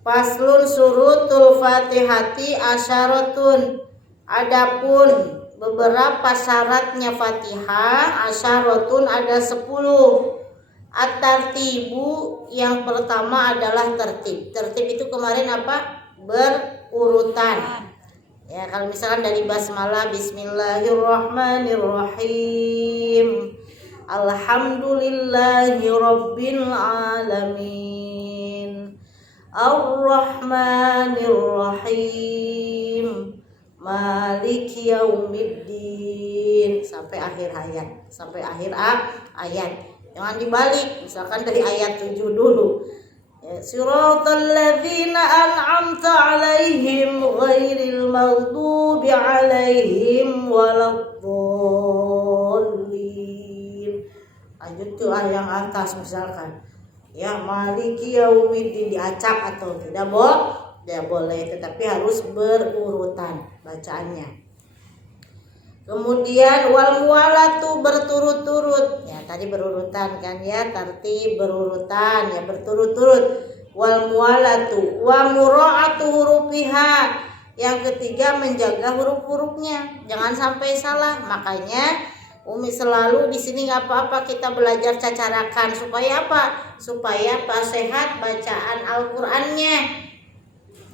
Faslun surutul Fatihati asyaratun. Adapun beberapa syaratnya Fatihah asyaratun ada 10. At-tartibu yang pertama adalah tertib. Tertib itu kemarin apa? Berurutan. Ya, kalau misalkan dari basmalah bismillahirrahmanirrahim. Alhamdulillahi rabbil alamin. Ar-rahmanirrahim. Maliki yaumiddin sampai akhir ayat, sampai akhir ayat. Jangan dibalik, misalkan dari ayat 7 dulu. Siratal ladzina an'amta 'alaihim ghairil maghdubi 'alaihim waladdallin. Lanjut ke ayat yang atas misalkan. Ya, maliki yaumiddin diacak atau tidak boleh, tetapi harus berurutan bacaannya. Kemudian wal muwalatu berturut-turut. Ya, tadi berurutan kan ya, tertib berurutan ya berturut-turut. Wal muwalatu wa mura'atu hurufiha. Yang ketiga menjaga huruf-hurufnya, jangan sampai salah. Makanya Umi selalu di sini nggak apa-apa kita belajar cacarakan supaya apa? Supaya sehat bacaan Al-Qur'annya.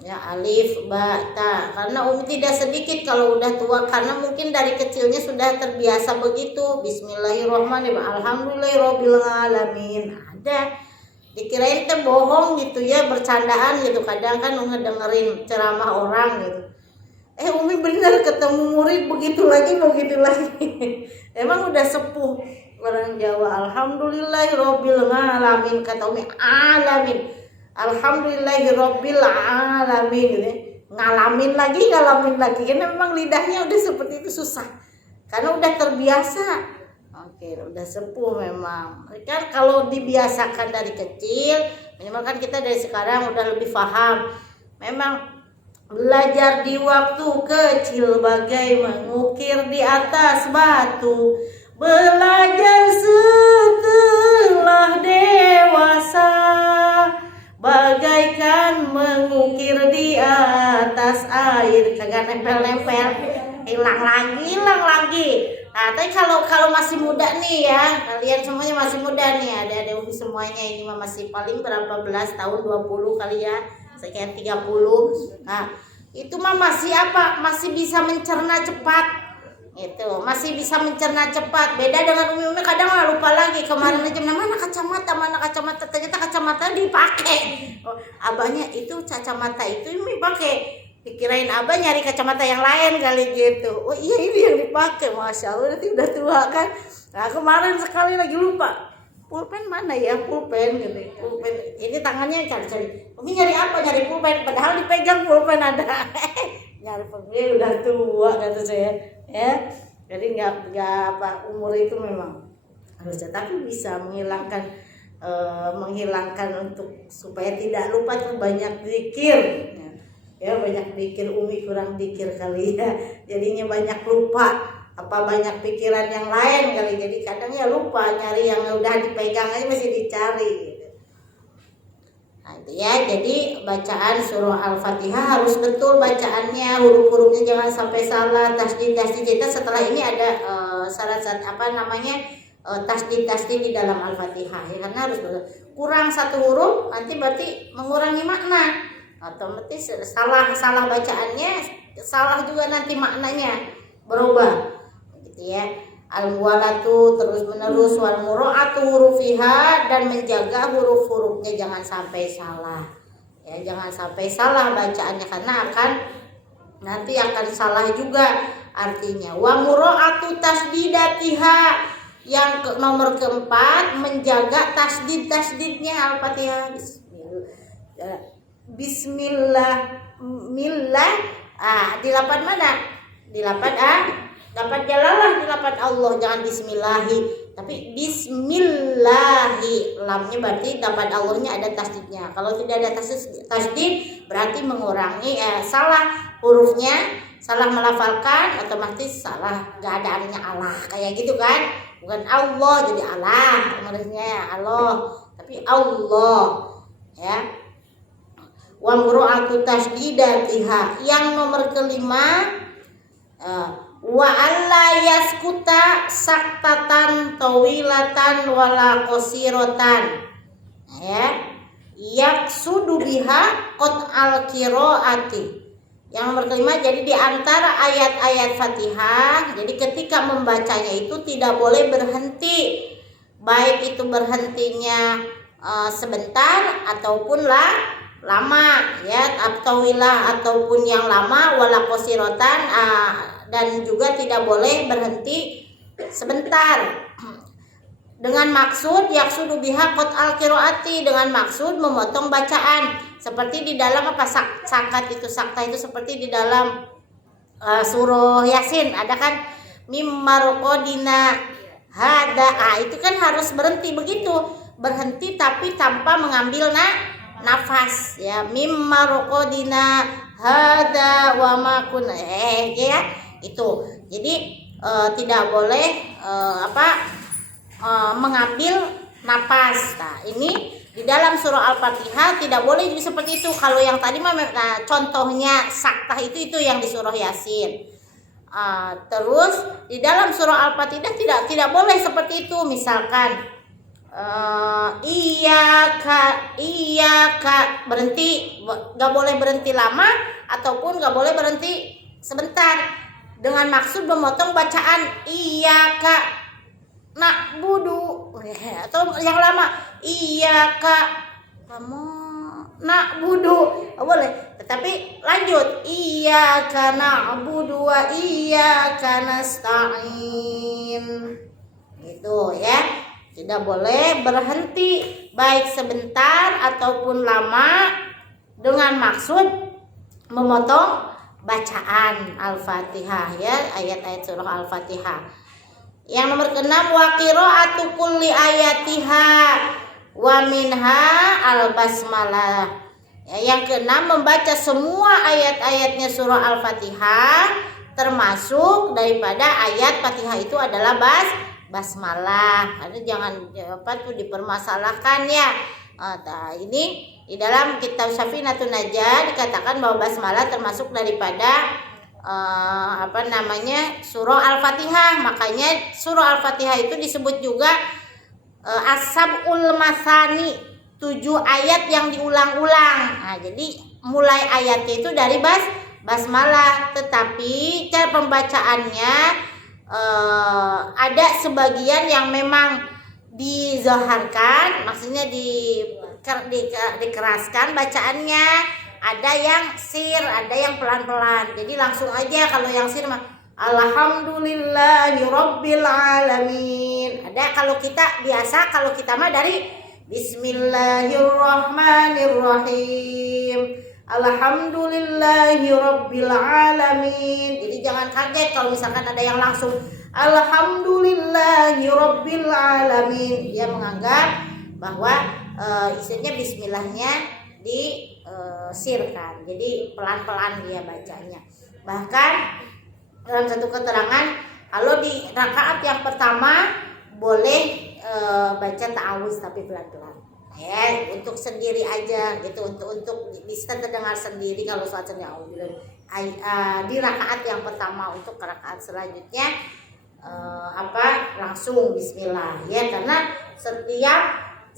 Ya, alif, ba, ta. Karena Umi tidak sedikit kalau udah tua, karena mungkin dari kecilnya sudah terbiasa begitu. Bismillahirrahmanirrahim. Alhamdulillahirabbil alamin. Ada dikirain teh bohong gitu ya, bercandaan gitu. Kadang kan ngedengerin ceramah orang gitu. Umi benar ketemu murid begitu lagi. Emang udah sepuh orang Jawa. Alhamdulillahirabbil alamin, kata Umi, alamin. Alhamdulillahirabbil alamin gitu. Ngalamin lagi karena memang lidahnya udah seperti itu susah. Karena udah terbiasa. Oke, udah sepuh memang. Kan kalau dibiasakan dari kecil, minimal kan kita dari sekarang udah lebih paham. Memang belajar di waktu kecil bagai mengukir di atas batu. Belajar setelah dewasa bagaikan mengukir di atas air. Kagak nempel-nempel, hilang lagi. Nah, tapi kalau masih muda nih ya, kalian semuanya masih muda nih, ada Umi semuanya ini masih paling berapa belas tahun, 20 kali ya, sekian 30. Nah, itu mah masih apa? Masih bisa mencerna cepat. Itu masih bisa mencerna cepat. Beda dengan Umi kadang lupa lagi. Kemarin aja mana kacamata, ternyata kacamata dipakai. Abahnya itu kacamata itu Umi pakai. Dikirain abah nyari kacamata yang lain kali gitu. Oh iya, ini yang dipakai. Masya Allah, nanti udah tua kan. Nah, kemarin sekali lagi lupa. Pulpen mana ya? Pulpen gitu. Pulpen. Ini tangannya cari. Umi nyari apa? Nyari pulpen. Padahal dipegang pulpen ada. Nyari pulpen udah tua kata saya. Ya, jadi nggak umur itu memang harusnya, tapi bisa menghilangkan untuk supaya tidak lupa tuh banyak zikir. Ya, banyak zikir. Umi kurang zikir kali ya, jadinya banyak lupa, banyak pikiran yang lain kali, jadi kadang ya lupa nyari yang udah dipegang aja masih dicari gitu. Nah, itu ya, jadi bacaan surah Al-Fatihah harus betul bacaannya, huruf-hurufnya jangan sampai salah. Tasdid kita setelah ini ada syarat-syarat tasdid di dalam Al-Fatihah ya, karena harus betul. Kurang satu huruf nanti berarti mengurangi makna, otomatis salah bacaannya, salah juga nanti maknanya berubah gitu ya. Al-muwalatu terus menerus, wal mura'atu hurufiha, dan menjaga huruf-hurufnya jangan sampai salah. Ya, jangan sampai salah bacaannya, karena nanti akan salah juga artinya. Wa mura'atu tasdidatiha, yang nomor keempat menjaga tasdidnya Al-Fatihah. Bismillah. Di lapan mana? Di lapan dapat jalalah, di lapan Allah, jangan bismillahi, tapi bismillahi. Lamnya berarti dapat Allahnya ada tasdidnya. Kalau tidak ada tasdid berarti mengurangi salah hurufnya, salah melafalkan, otomatis salah, gak ada artinya Allah kayak gitu kan. Bukan Allah jadi Allah, harusnya Allah, tapi Allah ya. wa mura'atu tasydidatiha. Yang nomor kelima, wa alla yaskuta saktatan tawilatan wala qasiratan, ya, yaksudu biha qat al qiraati. Yang nomor kelima, jadi di antara ayat-ayat Fatihah, jadi ketika membacanya itu tidak boleh berhenti, baik itu berhentinya sebentar ataupun lama, ya, tawilah ataupun yang lama, wala qasiratan, dan juga tidak boleh berhenti sebentar. Dengan maksud yaksudu biha qat al qiraati, dengan maksud memotong bacaan, seperti di dalam apa sakat itu, sakta itu seperti di dalam surah Yasin ada kan, mimmarqadina hada, itu kan harus berhenti begitu, berhenti tapi tanpa mengambil nafas, ya, mimmarqadina hada wa ma kun, ya itu. Jadi tidak boleh mengambil napas. Nah, ini di dalam surah Al-Fatihah tidak boleh juga seperti itu. Kalau yang tadi contohnya saktah itu yang di surah Yasin. Terus di dalam surah Al-Fatihah tidak boleh seperti itu. Misalkan iyaka berhenti, nggak boleh berhenti lama ataupun nggak boleh berhenti sebentar, dengan maksud memotong bacaan iyaka na'budu, atau yang lama iyaka kamu na'budu, boleh, tetapi lanjut iyaka na'budu wa iyaka nasta'in, gitu ya. Tidak boleh berhenti baik sebentar ataupun lama dengan maksud memotong bacaan Al-Fatihah, ya, ayat-ayat surah Al-Fatihah. Yang nomor keenam, wa qira'atu kulli ayatiha wa minha al-basmalah. Ya, yang keenam, membaca semua ayat-ayatnya surah Al-Fatihah, termasuk daripada ayat Fatihah itu adalah basmalah. Karena jangan dipermasalahkan, ya. Ini di dalam kitab Syafinatun Najah dikatakan bahwa basmalah termasuk daripada surah Al-Fatihah. Makanya surah Al-Fatihah itu disebut juga as-sab'ul masani, 7 ayat yang diulang-ulang. Nah, jadi mulai ayatnya itu dari basmalah, tetapi cara pembacaannya ada sebagian yang memang dizaharkan, maksudnya dikeraskan bacaannya. Ada yang sir, ada yang pelan-pelan. Jadi langsung aja, kalau yang sir mah alhamdulillahi rabbil alamin. Ada kalau kita biasa, kalau kita mah dari bismillahirrahmanirrahim, alhamdulillahi rabbil alamin. Jadi jangan kaget kalau misalkan ada yang langsung alhamdulillahi rabbil alamin. Dia menganggap bahwa isinya bismillahnya disirkan, jadi pelan-pelan dia bacanya. Bahkan dalam satu keterangan, kalau di rakaat yang pertama boleh baca ta'awuz tapi pelan-pelan, ya, untuk sendiri aja gitu, untuk bisa terdengar sendiri kalau sholat sendiri. Di rakaat yang pertama. Untuk rakaat selanjutnya langsung bismillah, ya, karena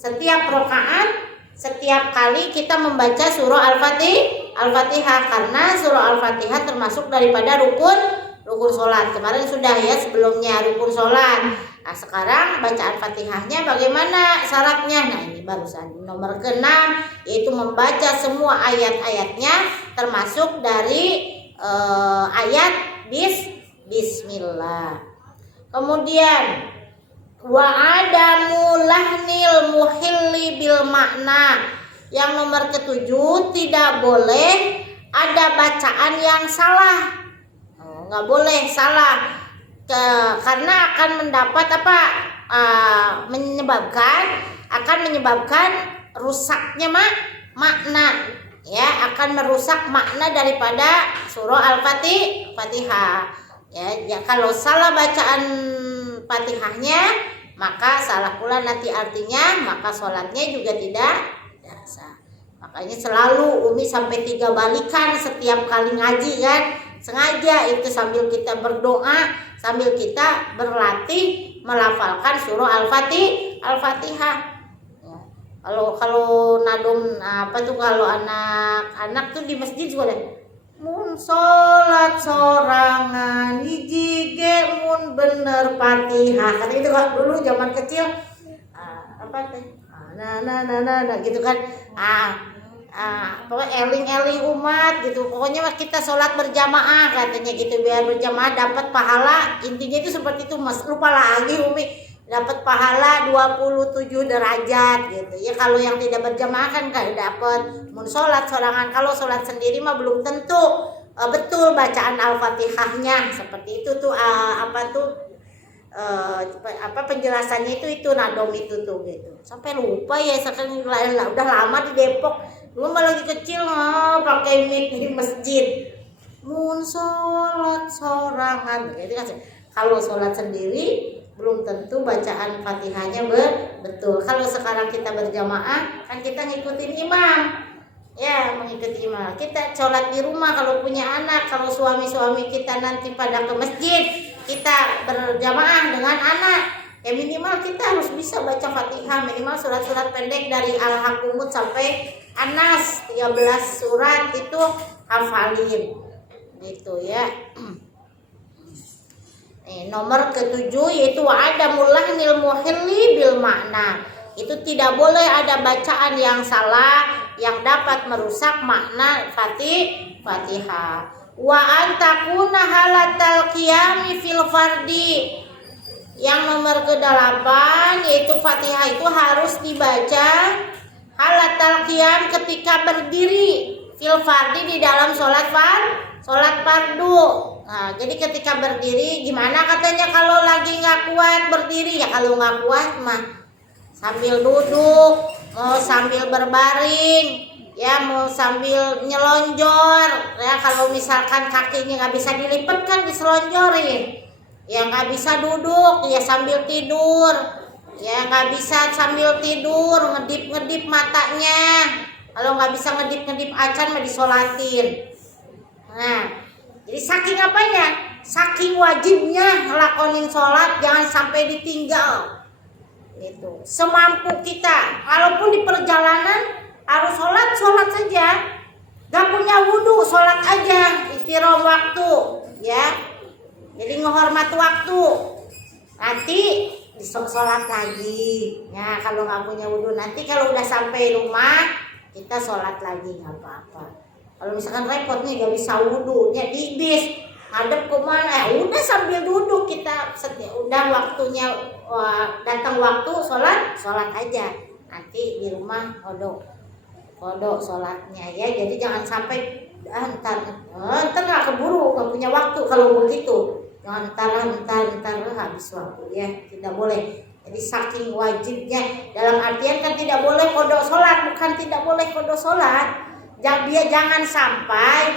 setiap rakaat, setiap kali kita membaca surah Al-Fatihah, karena surah Al-Fatihah termasuk daripada rukun sholat. Kemarin sudah, ya, sebelumnya rukun sholat. Nah, sekarang baca Al-Fatihahnya bagaimana syaratnya? Nah, ini barusan nomor ke-6, yaitu membaca semua ayat-ayatnya, termasuk dari ayat bismillah. Kemudian wa adamu lahnil muhilli bil makna. Yang nomor ke-7, tidak boleh ada bacaan yang salah. Nggak boleh salah, karena akan mendapat menyebabkan rusaknya makna, ya, akan merusak makna daripada surah Al-Fatihah. Ya, kalau salah bacaan Fatihahnya, maka salah pula nanti artinya, maka sholatnya juga tidak sah. Maka Makanya selalu Umi sampai 3 balikan setiap kali ngaji kan, sengaja itu sambil kita berdoa, sambil kita berlatih melafalkan surah Al-Fatihah. Ya. Kalau nadum apa tuh, kalau anak-anak tuh di masjid juga deh. Mun sholat sorangan hijige mun bener Fatihah. Kan itu kan dulu zaman kecil apa tuh? Nah gitu kan. Pokoknya eling-eling umat gitu. Pokoknya kita sholat berjamaah katanya gitu, biar berjamaah dapat pahala. Intinya itu seperti itu, Mas. Lupa lagi Umi. Dapat pahala 27 derajat gitu. Ya kalau yang tidak berjamaah kan enggak dapat. Mun sholat sorangan, kalau sholat sendiri mah belum tentu betul bacaan Al-Fatihahnya. Seperti itu tuh penjelasannya itu nadom itu tuh gitu. Sampai lupa ya, sekarang udah lama di Depok. Dulu mah lagi kecil pakai mic di masjid. Mun sholat sorangan gitu kan. Kalau sholat sendiri belum tentu bacaan Fatihahnya betul. Kalau sekarang kita berjamaah kan kita ngikutin imam. Ya, mengikuti imam. Kita sholat di rumah kalau punya anak, kalau suami-suami kita nanti pada ke masjid, kita berjamaah dengan anak. Ya minimal kita harus bisa baca Fatihah, minimal surat-surat pendek dari Al-Hakumut sampai Anas 13 surat itu hafalin. Gitu ya. Nomor ke-7 yaitu adamul lahnil muhilli bil makna. Itu tidak boleh ada bacaan yang salah yang dapat merusak makna Fatihah. Wa antakuna halatal qiyami fil fardi. Yang nomor ke-8 yaitu Fatihah itu harus dibaca halatal qiyam ketika berdiri fil fardi di dalam sholat fardu. Nah, jadi ketika berdiri gimana katanya kalau lagi nggak kuat berdiri? Ya kalau nggak kuat mah sambil duduk, mau sambil berbaring, ya mau sambil nyelonjor. Ya kalau misalkan kakinya nggak bisa dilipat kan diselonjorin. Ya nggak bisa duduk, ya sambil tidur. Ya nggak bisa sambil tidur, ngedip matanya. Kalau nggak bisa ngedip acan mah disolatin. Nah, jadi saking apanya? Saking wajibnya ngelakonin sholat, jangan sampai ditinggal. Gitu. Semampu kita, walaupun di perjalanan harus sholat saja. Gak punya wudhu, sholat aja. Ikhtiram waktu, ya. Jadi menghormati waktu. Nanti sholat lagi. Ya, kalau nggak punya wudhu, nanti kalau udah sampai rumah kita sholat lagi nggak apa-apa. Kalau misalkan repot nih gak bisa wudhunya di bis, ngadep kemana? Udah sambil duduk kita udah waktunya datang waktu sholat aja. Nanti di rumah kodok sholatnya ya. Jadi jangan sampai ntar nggak keburu, nggak punya waktu kalau begitu. Jangan ntar habis waktu ya, tidak boleh. Jadi saking wajibnya, dalam artian kan tidak boleh kodok sholat, bukan tidak boleh kodok sholat. Jangan sampai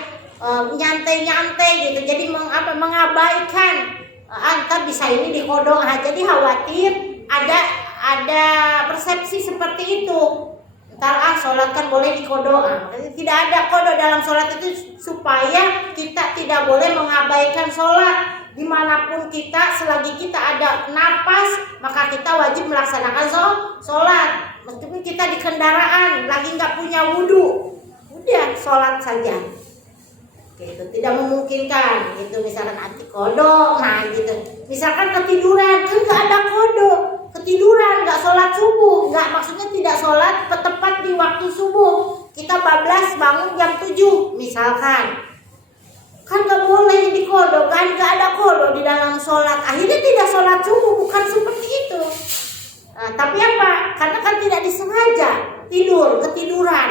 nyantai gitu. Jadi mengabaikan antar bisa ini dikodok. Jadi khawatir ada persepsi seperti itu. Ntar sholat kan boleh dikodok. Tidak ada kodok dalam sholat itu supaya kita tidak boleh mengabaikan sholat. Dimanapun kita, selagi kita ada napas, maka kita wajib melaksanakan sholat. Meskipun kita di kendaraan, lagi nggak punya wudhu, udah sholat saja. Gitu, tidak memungkinkan. Gitu, misalkan anti kodok, nah gitu. Misalkan ketiduran, kan nggak ada kodok, ketiduran, nggak sholat subuh, nggak, maksudnya tidak sholat tepat di waktu subuh. Kita bablas bangun jam 7, misalkan. Kan gak boleh dikodok, kan gak ada kodok di dalam sholat. Akhirnya tidak sholat subuh, bukan seperti itu. Nah, tapi apa? Karena kan tidak disengaja ketiduran.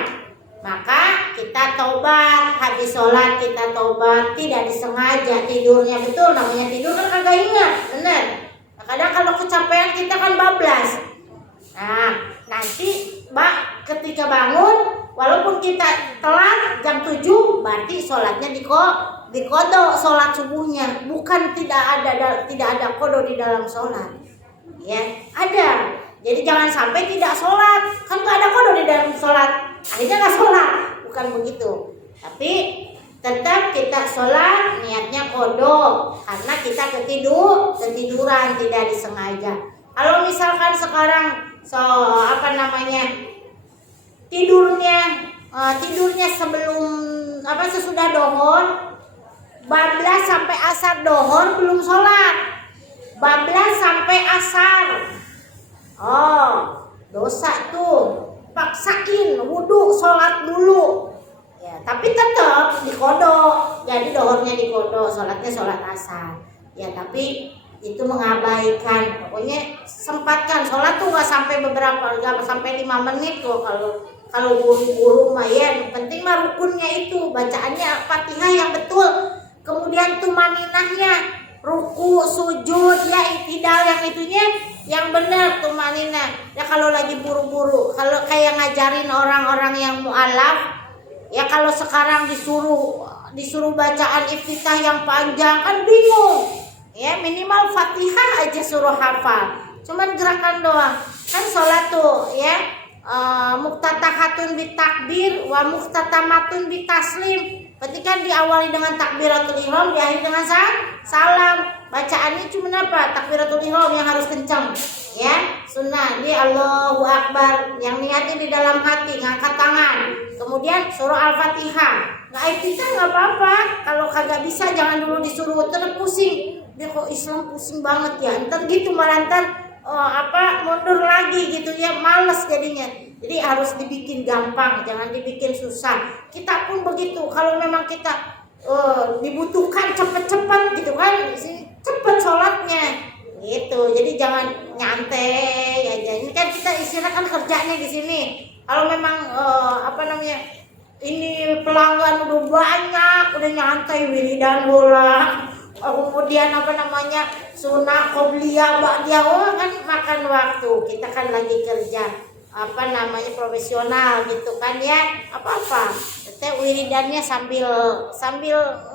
Maka kita taubat, habis sholat kita taubat, tidak disengaja tidurnya. Betul, namanya tidur kan kagak ingat, bener. Nah, kadang kalau kecapean kita kan bablas. Nah, nanti ketika bangun, walaupun kita telat jam 7, berarti sholatnya dikodok sholat subuhnya, bukan tidak ada kodok di dalam sholat, ya ada. Jadi jangan sampai tidak sholat, kan nggak ada kodok di dalam sholat. akhirnya nggak sholat. Bukan begitu, tapi tetap kita sholat niatnya qada karena kita ketiduran, tidak disengaja. Kalau misalkan sekarang tidurnya sebelum sesudah dohor, bablas sampai asar dohor belum sholat, bablas sampai asar, dosa tuh, paksain wudhu sholat dulu ya, tapi tetap dikodok, jadi dohornya dikodok, sholatnya sholat asar ya, tapi itu mengabaikan. Pokoknya sempatkan sholat tuh nggak sampai 5 menit kok. Kalau buru-buru mah ya, penting mah rukunnya itu, bacaannya Fatihah yang betul, kemudian tumaninahnya, ruku, sujud ya, iktidal yang itunya yang benar, tumaninah ya. Kalau lagi buru-buru, kalau kayak ngajarin orang-orang yang mu'alaf ya, kalau sekarang disuruh bacaan iftitah yang panjang kan bingung ya, minimal Fatihah aja suruh hafal, cuman gerakan doang kan. Sholat tuh ya, muftatahatun bitakbir wa muftatamatun bitaslim. Ketika diawali dengan takbiratul ihram, diakhiri dengan salam. Bacaannya cuma apa? Takbiratul ihram yang harus kencang ya, sunnah di Allahu Akbar, yang niatnya di dalam hati, ngangkat tangan, kemudian surah Al-Fatihah. Nggak iftitah nggak apa-apa, kalau kagak bisa jangan dulu disuruh, terus pusing dia, kok Islam pusing banget ya, ntar gitu malah mundur lagi gitu ya, males jadinya. Jadi harus dibikin gampang, jangan dibikin susah. Kita pun begitu, kalau memang kita dibutuhkan cepet-cepet gitu kan, cepet sholatnya gitu. Jadi jangan nyantai aja. Ini kan kita istirahat kan kerjanya di sini. Kalau memang ini pelanggan udah banyak, udah nyantai wiridan bola, kemudian sunnah qobliyah ba'diyah, kan makan waktu. Kita kan lagi kerja profesional gitu kan ya, apa-apa kita wiridannya sambil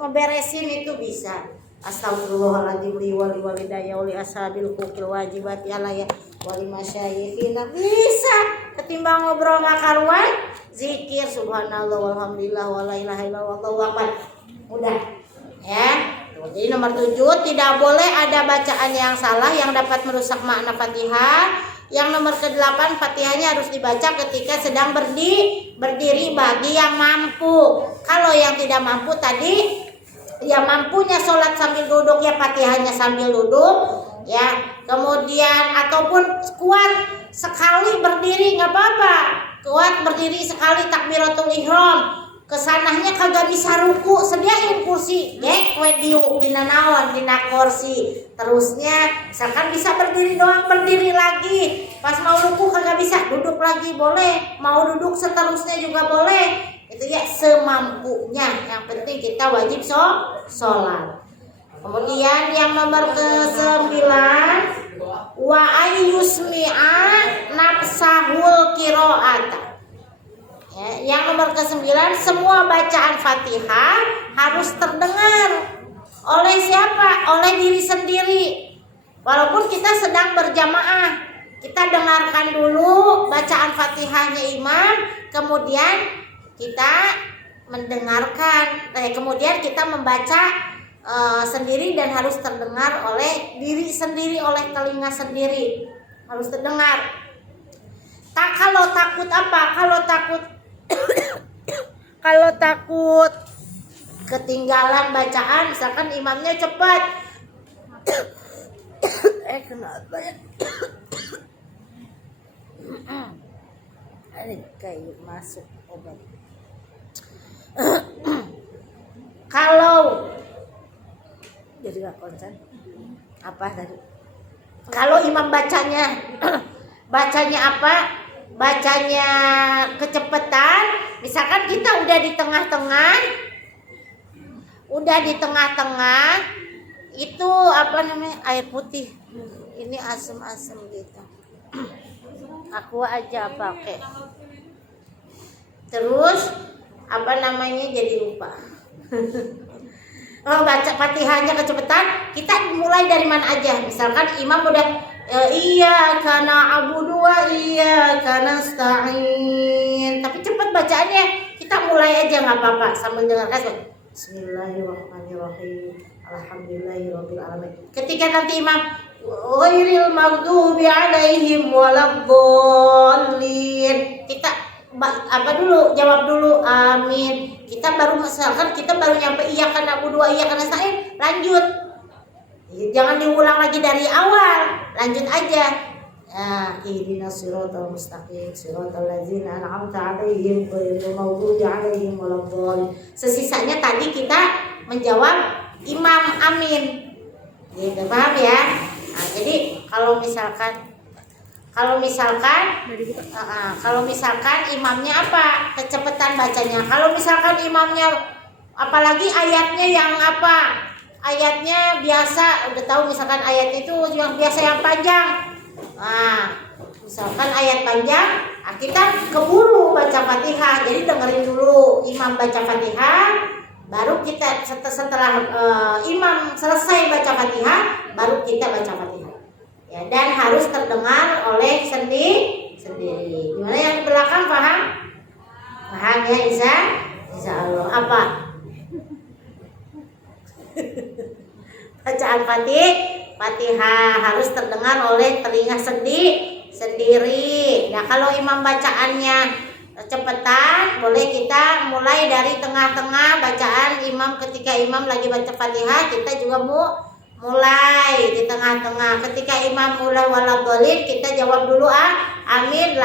ngeberesin itu bisa. Astagfirullahaladzim li wali walidayya wali ashabil hukil wajibati alaya wali masyayikhina, bisa ketimbang ngobrol gak karuan, zikir subhanallah walhamdulillah wala ilaha illallah wallahu akbar, udah ya. Jadi nomor 7, tidak boleh ada bacaan yang salah yang dapat merusak makna Fatihah. Yang nomor ke-8, Fatihahnya harus dibaca ketika sedang berdiri bagi yang mampu. Kalau yang tidak mampu tadi, yang mampunya sholat sambil duduk ya Fatihahnya sambil duduk ya. Kemudian ataupun kuat sekali berdiri nggak apa-apa, kuat berdiri sekali takbiratul ihram, kesanahnya kagak bisa ruku, sediain kursi dek wediu dina naon dina kursi. Terusnya misalkan bisa berdiri doang, berdiri lagi, pas mau ruku kagak bisa, duduk lagi boleh, mau duduk seterusnya juga boleh, itu ya semampunya. Yang penting kita wajib sholat. Kemudian yang nomor ke-9, wa ayyusmi'a nafsahul qira'ata. Ya, yang nomor ke-9, semua bacaan Fatihah harus terdengar oleh siapa? Oleh diri sendiri. Walaupun kita sedang berjamaah, kita dengarkan dulu bacaan Fatihahnya imam, kemudian kita mendengarkan, kemudian kita membaca sendiri dan harus terdengar oleh diri sendiri, oleh telinga sendiri, harus terdengar. Kalau takut apa? Kalau takut ketinggalan bacaan, misalkan imamnya cepat, kenapa ya? Ini kayak masuk obat. Kalau jadi nggak konsen apa tadi? Kalau imam bacanya apa? Bacanya kecepatan, misalkan kita udah di tengah-tengah, itu air putih, ini asem-asem gitu, aku aja pakai. Terus jadi lupa. Baca Fatihahnya kecepatan, kita mulai dari mana aja. Misalkan imam udah iyyaka na'budu wa iyyaka nasta'in, tapi cepat bacaannya, kita mulai aja nggak apa-apa sambil dengarkan. Bismillahirrahmanirrahim. Alhamdulillahirabbil alamin. Ketika nanti imam ghairil maghdubi alaihim waladdallin, kita jawab dulu amin. Kita baru nyampe iya karena berdua iya karena saya lanjut. Jangan diulang lagi dari awal, lanjut aja. Ihdinas siratal mustaqim siratal ladzina an'amta 'alaihim ghairil maghdubi 'alaihim waladdallin. Sesisanya tadi kita menjawab imam amin. Gitu, paham ya? Nah, jadi kalau misalkan imamnya apa? Kecepatan bacanya. Kalau misalkan imamnya apalagi ayatnya yang apa? Ayatnya biasa, udah tahu misalkan ayat itu yang biasa yang panjang. Nah, misalkan ayat panjang, kita keburu baca Fatihah. Jadi dengerin dulu imam baca Fatihah, baru kita setelah imam selesai baca Fatihah, baru kita baca Fatihah. Ya, dan harus terdengar oleh sendiri. Gimana yang di belakang paham? Paham ya, Insya Allah. Apa? Bacaan Fatihah harus terdengar oleh telinga sendiri. Nah, kalau imam bacaannya cepetan, boleh kita mulai dari tengah-tengah bacaan imam. Ketika imam lagi baca Fatihah, kita juga mulai di tengah-tengah. Ketika imam mulai waladdallin, kita jawab dulu amin.